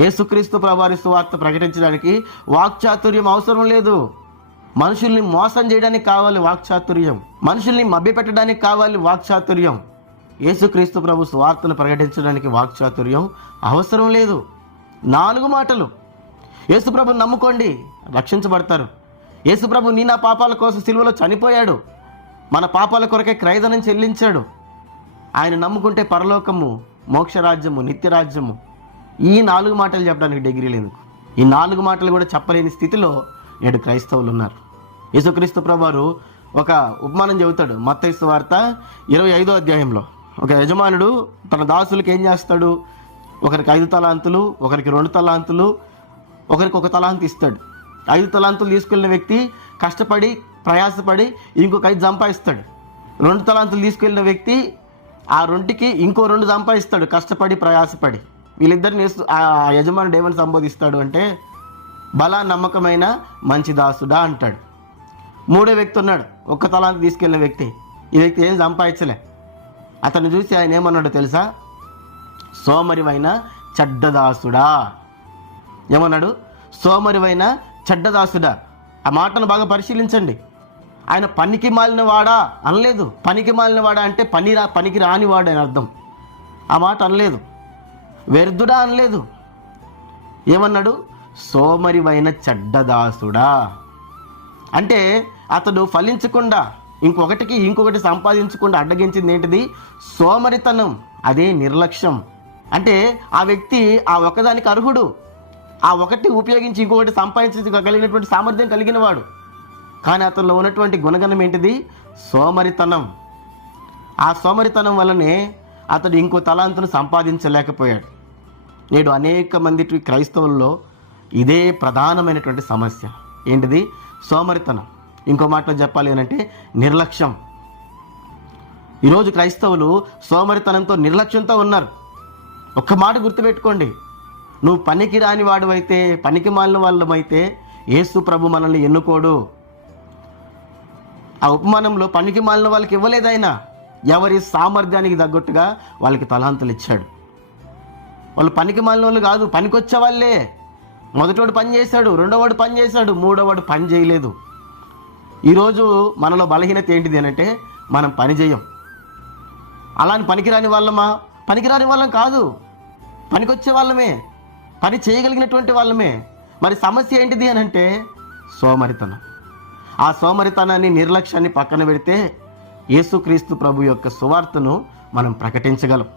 యేసుక్రీస్తు ప్రభువారి సువార్త ప్రకటించడానికి వాక్చాతుర్యం అవసరం లేదు. మనుషుల్ని మోసం చేయడానికి కావాలి వాక్చాతుర్యం, మనుషుల్ని మభ్యపెట్టడానికి కావాలి వాక్చాతుర్యం. యేసుక్రీస్తు ప్రభు సువార్తను ప్రకటించడానికి వాక్చాతుర్యం అవసరం లేదు. 4 మాటలు. యేసుప్రభుని నమ్ముకోండి, రక్షించబడతారు. యేసుప్రభు నీ నా పాపాల కోసం సిలువలో చనిపోయాడు, మన పాపాల కొరకే క్రయధనం చెల్లించాడు. ఆయన నమ్ముకుంటే పరలోకము, మోక్షరాజ్యము, నిత్యరాజ్యము. ఈ 4 మాటలు చెప్పడానికి డిగ్రీ లేదు. ఈ 4 మాటలు కూడా చెప్పలేని స్థితిలో నేడు క్రైస్తవులు ఉన్నారు. యేసుక్రీస్తు ప్రభువారు ఒక ఉపమానం చెబుతాడు. మత్తయి సువార్త 25వ అధ్యాయంలో ఒక యజమానుడు తన దాసులకు ఏం చేస్తాడు? ఒకరికి 5 తలాంతులు, ఒకరికి 2 తలాంతులు, ఒకరికి 1 తలాంతు ఇస్తాడు. 5 తలాంతులు తీసుకెళ్ళిన వ్యక్తి కష్టపడి ప్రయాసపడి ఇంకొక 5 సంపాదిస్తాడు. 2 తలాంతులు తీసుకెళ్ళిన వ్యక్తి ఆ 2కి ఇంకో 2 సంపాదిస్తాడు కష్టపడి ప్రయాసపడి. వీళ్ళిద్దరిని ఆ యజమానుడు ఏమని సంబోధిస్తాడు అంటే, బలా నమ్మకమైన మంచి దాసుడా అంటాడు. 3వ వ్యక్తి ఉన్నాడు, 1 తలాంతు తీసుకెళ్ళిన వ్యక్తి. ఈ వ్యక్తి ఏం సంపాదించలే. అతను చూసి ఆయన ఏమన్నాడో తెలుసా? సోమరివైన చెడ్డదాసుడా. ఏమన్నాడు? సోమరివైన చెడ్డదాసుడా. ఆ మాటను బాగా పరిశీలించండి. ఆయన పనికి మాలిన వాడా అనలేదు. పనికి మాలిన వాడా అంటే పనికి రానివాడు అని అర్థం. ఆ మాట అనలేదు. వ్యర్థుడా అనలేదు. ఏమన్నాడు? సోమరివైన చెడ్డదాసుడా. అంటే అతడు ఫలించకుండా ఇంకొకటి సంపాదించకుండా అడ్డగించింది ఏంటిది? సోమరితనం. అదే నిర్లక్ష్యం. అంటే ఆ వ్యక్తి ఆ ఒకదానికి అర్హుడు. ఆ ఒకటి ఉపయోగించి ఇంకొకటి సంపాదించగలిగినటువంటి సామర్థ్యం కలిగిన వాడు. కానీ అతనిలో ఉన్నటువంటి గుణగణం ఏంటిది? సోమరితనం. ఆ సోమరితనం వల్లనే అతడు ఇంకో తలాంతును సంపాదించలేకపోయాడు. నేడు అనేక మంది క్రైస్తవుల్లో ఇదే ప్రధానమైనటువంటి సమస్య. ఏంటిది? సోమరితనం. ఇంకో మాటలో చెప్పాలి అంటే నిర్లక్ష్యం. ఈరోజు క్రైస్తవులు సోమరితనంతో నిర్లక్ష్యంతో ఉన్నారు. ఒక్క మాట గుర్తుపెట్టుకోండి, నువ్వు పనికి రాని వాడువైతే, పనికి మాలిన వాళ్ళమైతే యేసు ప్రభు మనల్ని ఎన్నుకోడు. ఆ ఉపమానంలో పనికి మాలిన వాళ్ళకి ఇవ్వలేదు ఆయన. ఎవరి సామర్థ్యానికి తగ్గట్టుగా వాళ్ళకి తలాంతులు ఇచ్చాడు. వాళ్ళు పనికి మాలిన వాళ్ళు కాదు, పనికొచ్చే వాళ్ళే. మొదటివాడు పని చేశాడు, రెండోవాడు పని చేశాడు, మూడోవాడు పని చేయలేదు. ఈరోజు మనలో బలహీనత ఏంటిది అంటే మనం పని చేయం. అలాని పనికిరాని వాళ్ళమా? పనికిరాని వాళ్ళం కాదు, పనికొచ్చే వాళ్ళమే, పని చేయగలిగినటువంటి వాళ్ళమే. మరి సమస్య ఏంటిది అని అంటే సోమరితనం. ఆ సోమరితనాన్ని, నిర్లక్ష్యాన్ని పక్కన పెడితే యేసుక్రీస్తు ప్రభు యొక్క సువార్తను మనం ప్రకటించగలం.